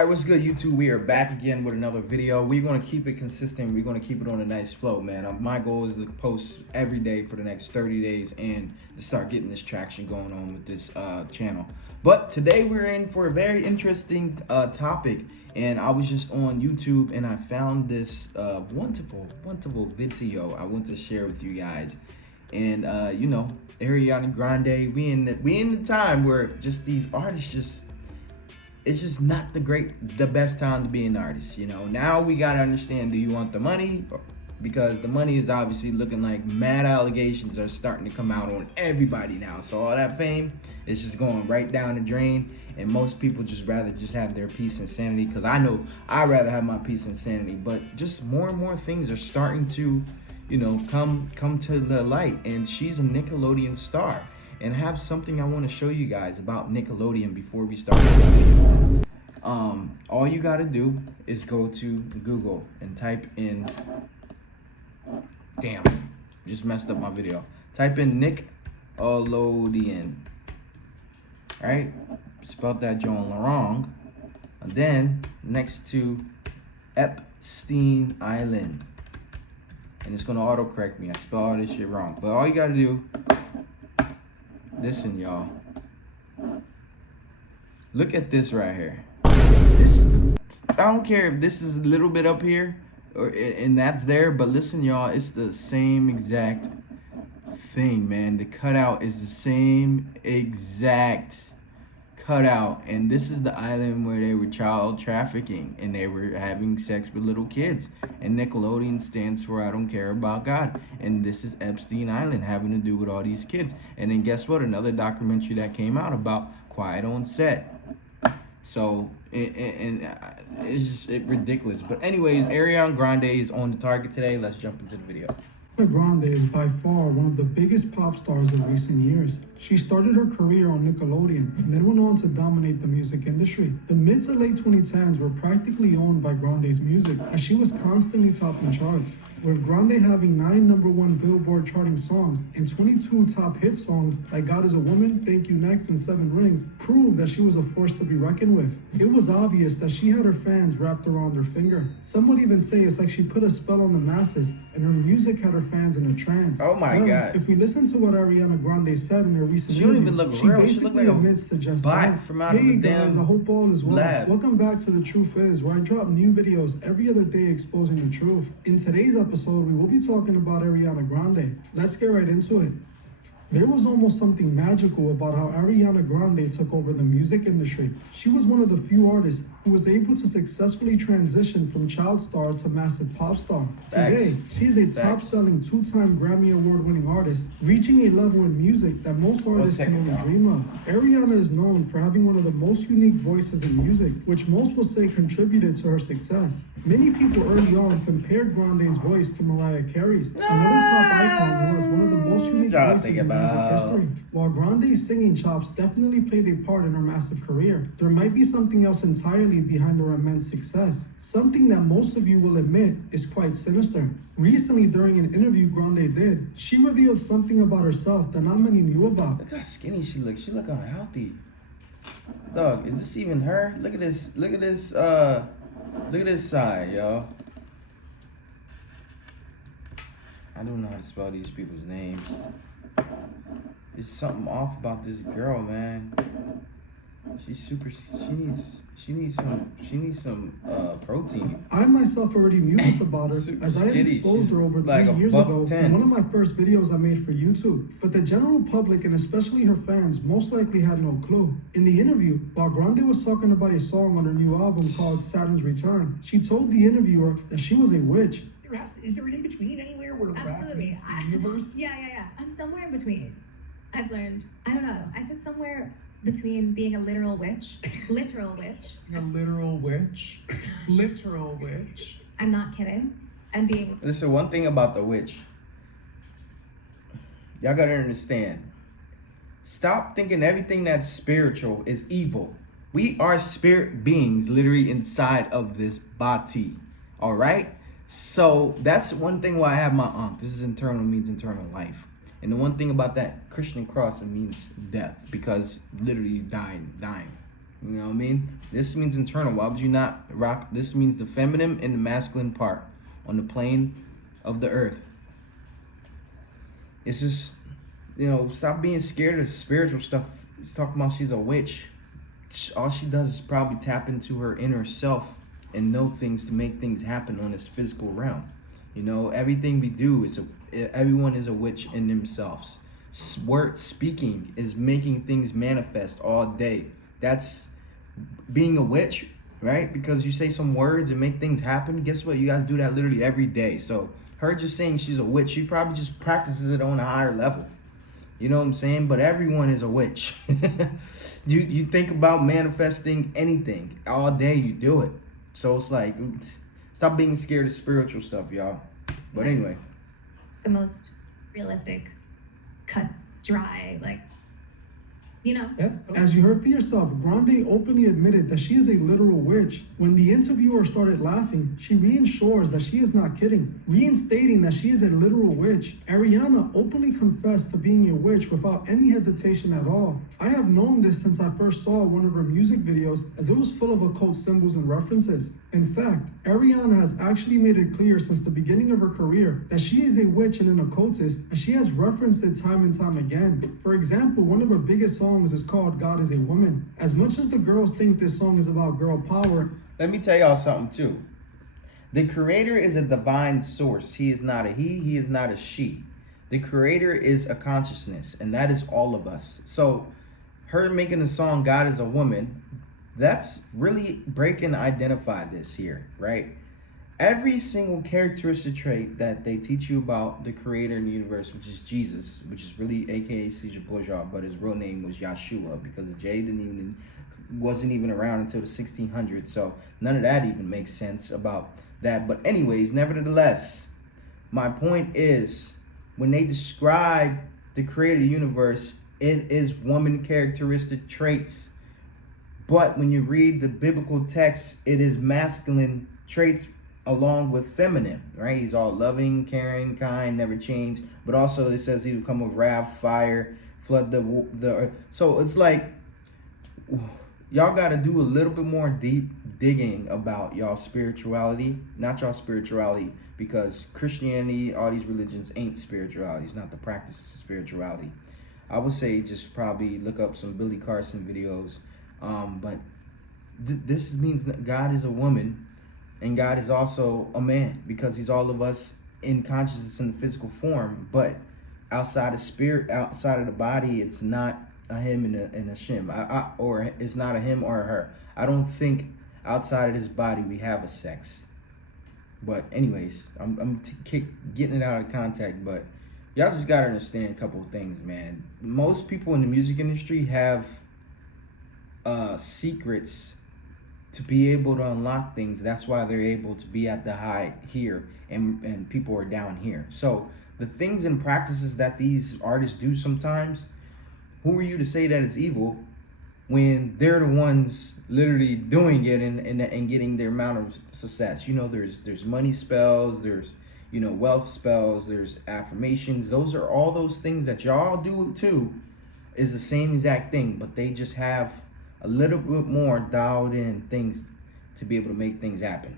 Alright, what's good, YouTube? We are back again with another video. We're going to keep it consistent. We're going to keep it on a nice flow, man. My goal is to post every day for the next 30 days and to start getting this traction going on with this channel. But today we're in for a very interesting topic. And I was just on YouTube and I found this wonderful video I want to share with you guys. And you know, Ariana Grande, we in the time where just these artists it's just not the best time to be an artist. You know, now we gotta understand, do you want the money? Because the money is obviously looking like mad allegations are starting to come out on everybody now. So all that fame is just going right down the drain, and most people just rather just have their peace and sanity. Because I know I'd rather have my peace and sanity, but just more and more things are starting to, you know, come to the light. And she's a Nickelodeon star. And have something I want to show you guys about Nickelodeon before we start the video. All you got to do is go to Google and type in, damn, just messed up my video. Type in Nickelodeon, right? Spelled that Joan wrong. And then next to Epstein Island. And it's gonna autocorrect me. I spell all this shit wrong. But all you got to do, listen, y'all. Look at this right here. I don't care if this is a little bit up here and that's there, but listen, y'all, it's the same exact thing, man. The cutout is the same exact cutout, and this is the island where they were child trafficking and they were having sex with little kids. And Nickelodeon stands for I don't care about God, and this is Epstein Island having to do with all these kids. And then guess what? Another documentary that came out about Quiet on Set. So it's just ridiculous. But anyways, Ariana Grande is on the target today. Let's jump into the video. Ariana Grande is by far one of the biggest pop stars of recent years. She started her career on Nickelodeon and then went on to dominate the music industry. The mid to late 2010s were practically owned by Grande's music, as she was constantly topping charts, with Grande having 9 #1 Billboard charting songs and 22 top hit songs like God Is a Woman, Thank You Next, and 7 Rings, proved that she was a force to be reckoned with. It was obvious that she had her fans wrapped around her finger. Some would even say it's like she put a spell on the masses and her music had her fans in a trance. Oh my God. If we listen to what Ariana Grande said in her recent She don't interview, even look she real. basically She look like admits to just black that. from out of Hey the guys, damn I hope all is well. lab. Welcome back to The Truth Is, where I drop new videos every other day exposing the truth. In today's episode, we will be talking about Ariana Grande. Let's get right into it. There was almost something magical about how Ariana Grande took over the music industry. She was one of the few artists who was able to successfully transition from child star to massive pop star. Today, she is a top-selling 2-time Grammy Award-winning artist, reaching a level in music that most artists can only dream of. Ariana is known for having one of the most unique voices in music, which most will say contributed to her success. Many people early on compared Grande's voice to Mariah Carey's, another pop icon who has one of the most unique voices in music history. While Grande's singing chops definitely played a part in her massive career, there might be something else entirely behind her immense success. Something that most of you will admit is quite sinister. Recently, during an interview Grande did, she revealed something about herself that not many knew about. Look how skinny she looks. She look unhealthy. Dog, is this even her? Look at this. Look at this. Look at this side, y'all. I don't know how to spell these people's names. There's something off about this girl, man. She's super. She needs some protein. I myself already knew this about her, as I had exposed her over 3 years ago in one of my first videos I made for YouTube. But the general public, and especially her fans, most likely had no clue. In the interview, while Grande was talking about a song on her new album called Saturn's Return, she told the interviewer that she was a witch. Is there an in-between anywhere where rap Absolutely. meets the universe? Yeah. I'm somewhere in between. I've learned. I don't know. I said somewhere between being a literal witch. A literal witch? Literal witch? I'm not kidding. And being... Listen, one thing about the witch. Y'all gotta understand. Stop thinking everything that's spiritual is evil. We are spirit beings literally inside of this body. Alright? So that's one thing why I have my aunt. This is eternal, means eternal life. And the one thing about that Christian cross, it means death, because literally dying. You know what I mean? This means internal. Why would you not rock? This means the feminine and the masculine part on the plane of the earth. It's just, stop being scared of spiritual stuff. She's talking about she's a witch. All she does is probably tap into her inner self and know things to make things happen on this physical realm. Everything we do everyone is a witch in themselves. Word speaking is making things manifest all day. That's being a witch, right? Because you say some words and make things happen. Guess what? You guys do that literally every day. So her just saying she's a witch, she probably just practices it on a higher level. You know what I'm saying? But everyone is a witch. You think about manifesting anything all day, you do it. So it's like, stop being scared of spiritual stuff, y'all. But anyway, the most realistic, cut, dry, As you heard for yourself, Grande openly admitted that she is a literal witch. When the interviewer started laughing, she reassures that she is not kidding, reinstating that she is a literal witch. Ariana openly confessed to being a witch without any hesitation at all. I have known this since I first saw one of her music videos, as it was full of occult symbols and references. In fact, Ariana has actually made it clear since the beginning of her career that she is a witch and an occultist, and she has referenced it time and time again. For example, one of her biggest songs is called God is a Woman. As much as the girls think this song is about girl power, let me tell y'all something too. The creator is a divine source. He is not a he is not a she. The creator is a consciousness, and that is all of us. So her making the song God is a Woman, that's really break and identify this here, right? Every single characteristic trait that they teach you about the creator in the universe, which is Jesus, which is really aka Caesar Borgia, but his real name was Yeshua, because J wasn't even around until the 1600s, so none of that even makes sense about that. But anyways, nevertheless, my point is, when they describe the creator of the universe, it is woman characteristic traits. But when you read the biblical text, it is masculine traits along with feminine, right? He's all loving, caring, kind, never change. But also it says he will come with wrath, fire, flood the earth. So it's like, y'all got to do a little bit more deep digging about y'all spirituality. Not y'all spirituality, because Christianity, all these religions ain't spirituality. It's not the practice of spirituality. I would say just probably look up some Billy Carson videos. But this means that God is a woman, and God is also a man, because he's all of us in consciousness in the physical form. But outside of spirit, outside of the body, it's not a him and a shim, or it's not a him or a her. I don't think outside of this body we have a sex. But anyways, I'm getting it out of context. But y'all just gotta understand a couple of things, man. Most people in the music industry have secrets to be able to unlock things. That's why they're able to be at the high here, and people are down here. So the things and practices that these artists do sometimes, who are you to say that it's evil when they're the ones literally doing it and getting their amount of success? There's money spells, there's wealth spells, there's affirmations. Those are all those things that y'all do too, is the same exact thing, but they just have a little bit more dialed in things to be able to make things happen.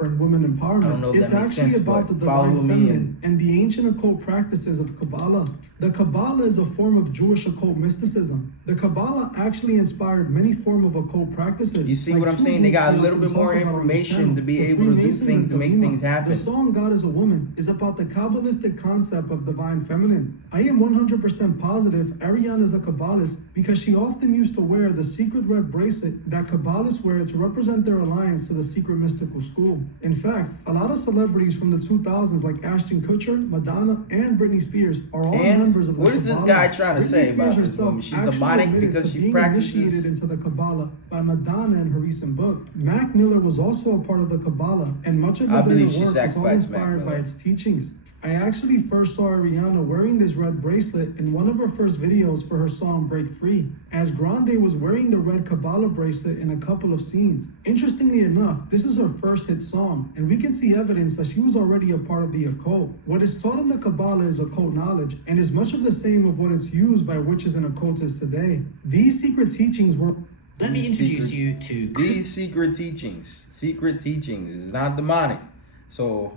And women empowerment. I don't know if it's that makes actually sense, about the but follow divine me feminine and the ancient occult practices of Kabbalah. The Kabbalah is a form of Jewish occult mysticism. The Kabbalah actually inspired many forms of occult practices. You see what I'm saying? They got a little bit more information to be able to do things to make things happen. The song God is a Woman is about the Kabbalistic concept of divine feminine. I am 100% positive Ariana is a Kabbalist because she often used to wear the secret red bracelet that Kabbalists wear to represent their alliance to the secret mystical school. In fact, a lot of celebrities from the 2000s like Ashton Kutcher, Madonna, and Britney Spears are all members of the What is this Kabbalah. guy trying to Britney say Spears about this herself woman? She's actually demonic admitted because to she being practices. initiated into the Kabbalah by Madonna in her recent book. Mac Miller was also a part of the Kabbalah, and much of I his believe later she work was all sacrificed Mac inspired by Miller. its teachings. I actually first saw Ariana wearing this red bracelet in one of her first videos for her song Break Free, as Grande was wearing the red Kabbalah bracelet in a couple of scenes. Interestingly enough, this is her first hit song, and we can see evidence that she was already a part of the occult. What is taught in the Kabbalah is occult knowledge, and is much of the same of what is used by witches and occultists today. These secret teachings were Let me introduce you to these secret teachings. Secret teachings is not demonic. So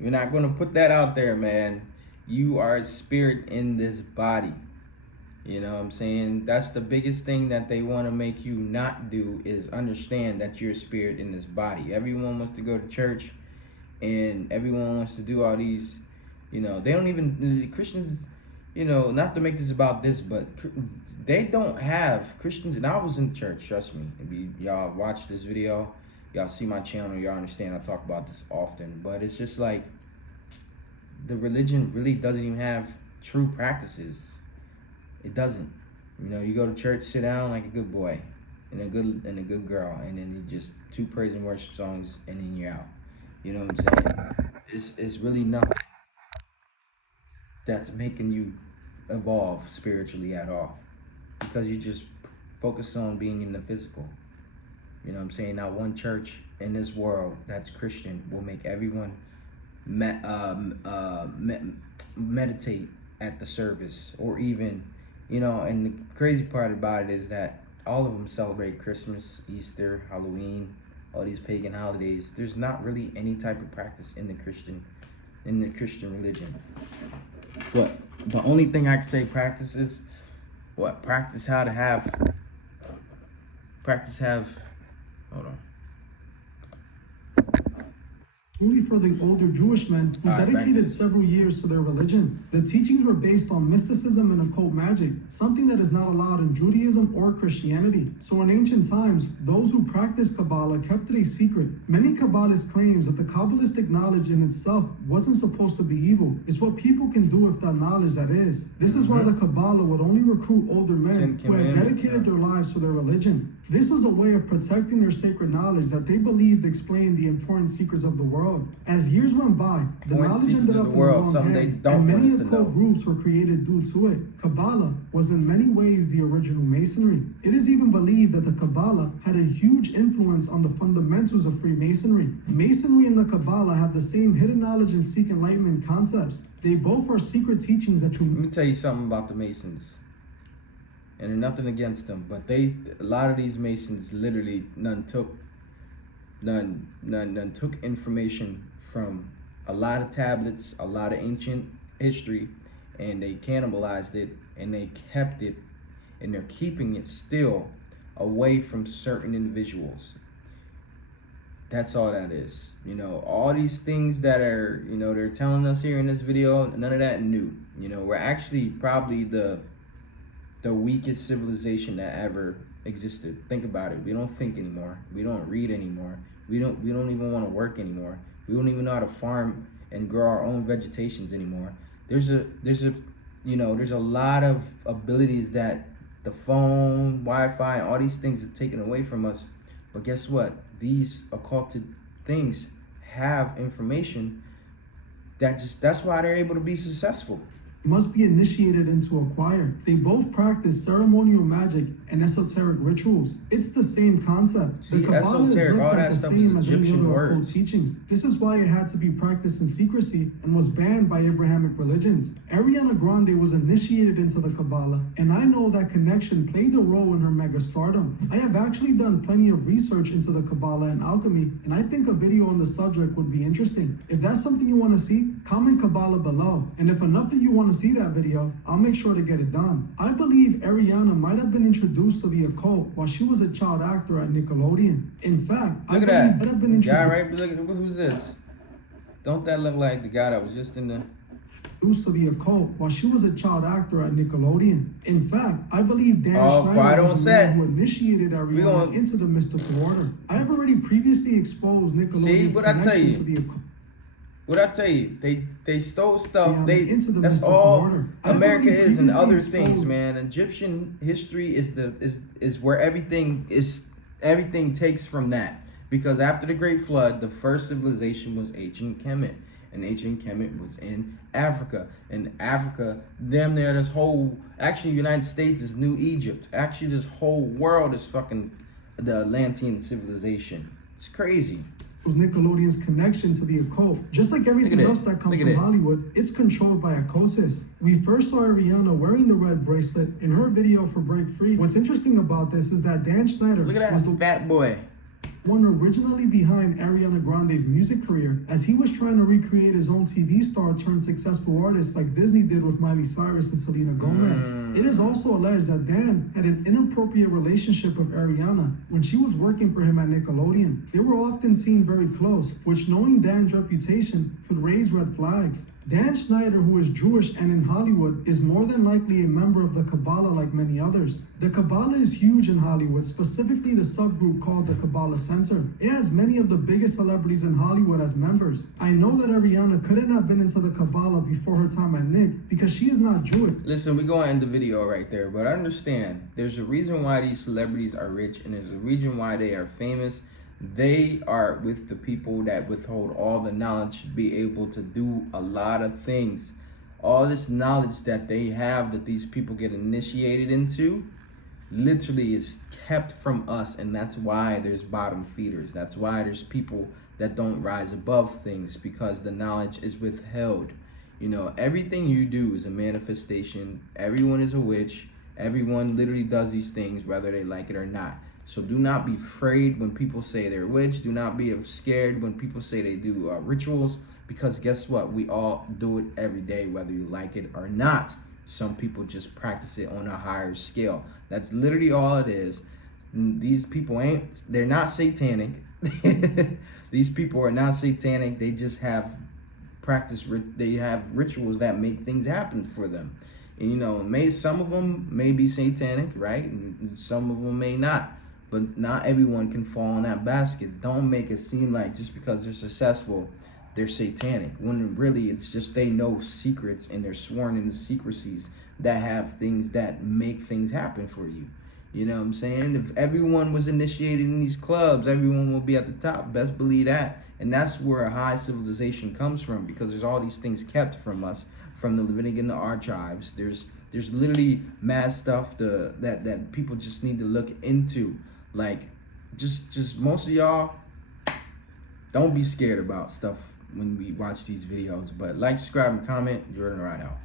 you're not going to put that out there, man. You are a spirit in this body. You know what I'm saying? That's the biggest thing that they want to make you not do, is understand that you're a spirit in this body. Everyone wants to go to church and everyone wants to do all these, you know, they don't even, Christians, you know, not to make this about this, but they don't have Christians. And I was in church, trust me. If y'all watch this video, y'all see my channel, y'all understand I talk about this often. But it's just like, the religion really doesn't even have true practices. It doesn't. You know, you go to church, sit down like a good boy and a good girl, and then you just 2 praise and worship songs, and then you're out. You know what I'm saying? It's really nothing that's making you evolve spiritually at all, because you just focus on being in the physical. You know what I'm saying? Not one church in this world that's Christian will make everyone meditate at the service, or even, you know, and the crazy part about it is that all of them celebrate Christmas, Easter, Halloween, all these pagan holidays. There's not really any type of practice in the Christian religion. But the only thing I can say practice is what? Practice have, hold on. Only for the older Jewish men who dedicated several years to their religion. The teachings were based on mysticism and occult magic, something that is not allowed in Judaism or Christianity. So in ancient times, those who practiced Kabbalah kept it a secret. Many Kabbalists claims that the Kabbalistic knowledge in itself wasn't supposed to be evil. It's what people can do with that knowledge that is. This is why the Kabbalah would only recruit older men who had dedicated their lives to their religion. This was a way of protecting their sacred knowledge that they believed explained the important secrets of the world. As years went by, the knowledge ended up in the wrong hands, and many occult groups were created due to it. Kabbalah was in many ways the original Masonry. It is even believed that the Kabbalah had a huge influence on the fundamentals of Freemasonry. Masonry and the Kabbalah have the same hidden knowledge and seek enlightenment concepts. They both are secret teachings that you... Let me tell you something about the Masons. And nothing against them, but a lot of these Masons literally none took information from a lot of tablets, a lot of ancient history, and they cannibalized it, and they kept it, and they're keeping it still away from certain individuals. That's all that is. You know, all these things that are, you know, they're telling us here in this video, none of that new. You know, we're actually probably the weakest civilization that ever existed. Think about it. We don't think anymore. We don't read anymore. We don't even want to work anymore. We don't even know how to farm and grow our own vegetations anymore. There's a lot of abilities that the phone, Wi-Fi, all these things are taken away from us. But guess what? These occulted things have information that's why they're able to be successful. Must be initiated into acquire. They both practice ceremonial magic and esoteric rituals. It's the same concept. See, the Kabbalah esoteric, is all looked that at the stuff same is as any Egyptian other occult words. teachings. This is why it had to be practiced in secrecy and was banned by Abrahamic religions. Ariana Grande was initiated into the Kabbalah, and I know that connection played a role in her megastardom. I have actually done plenty of research into the Kabbalah and alchemy, and I think a video on the subject would be interesting. If that's something you want to see, comment Kabbalah below. And if enough of you want to see that video, I'll make sure to get it done. I believe Ariana might have been introduced to the occult while she was a child actor at Nickelodeon. In fact, I believe that might have been introduced. Guy, right? Look at who's this? Don't that look like the guy that was just in the To the occult while she was a child actor at Nickelodeon. In fact, I believe Dan Schneider was the man who initiated Ariana into the mystical order. I have already previously exposed Nickelodeon's connection to the occult. What I tell you, they stole stuff. That's all America is, and other things, man. Egyptian history is where everything takes from that. Because after the Great Flood, the first civilization was ancient Kemet, and ancient Kemet was in Africa. And Africa, damn near this whole, actually, United States is New Egypt. Actually, this whole world is fucking the Atlantean civilization. It's crazy. was Nickelodeon's connection to the occult. Just like everything else that comes from Hollywood, it's controlled by a cultist. We first saw Ariana wearing the red bracelet in her video for Break Free. What's interesting about this is that Dan Schneider was the fat boy one originally behind Ariana Grande's music career, as he was trying to recreate his own TV star turned successful artist like Disney did with Miley Cyrus and Selena Gomez. It is also alleged that Dan had an inappropriate relationship with Ariana when she was working for him at Nickelodeon. They were often seen very close, which, knowing Dan's reputation, could raise red flags. Dan Schneider, who is Jewish and in Hollywood, is more than likely a member of the Kabbalah like many others. The Kabbalah is huge in Hollywood, specifically the subgroup called the Kabbalah Center. It has many of the biggest celebrities in Hollywood as members. I know that Ariana couldn't have been into the Kabbalah before her time at Nick because she is not Jewish. Listen, we're going to end the video right there, but understand there's a reason why these celebrities are rich and there's a reason why they are famous. They are with the people that withhold all the knowledge to be able to do a lot of things. All this knowledge that they have, that these people get initiated into, literally is kept from us, and that's why there's bottom feeders. That's why there's people that don't rise above things, because the knowledge is withheld. You know, everything you do is a manifestation. Everyone is a witch. Everyone literally does these things whether they like it or not. So do not be afraid when people say they're witch. Do not be scared when people say they do rituals, because guess what? We all do it every day, whether you like it or not. Some people just practice it on a higher scale. That's literally all it is. These people they're not satanic. These people are not satanic. They just have they have rituals that make things happen for them. And you know, some of them may be satanic, right? And some of them may not. But not everyone can fall in that basket. Don't make it seem like just because they're successful, they're satanic. When really it's just they know secrets and they're sworn into secrecies that have things that make things happen for you. You know what I'm saying? If everyone was initiated in these clubs, everyone will be at the top. Best believe that. And that's where a high civilization comes from, because there's all these things kept from us, from the Levitic and the archives. There's literally mad stuff that people just need to look into. Like, just most of y'all, don't be scared about stuff when we watch these videos. But like, subscribe, and comment. Jordan right out.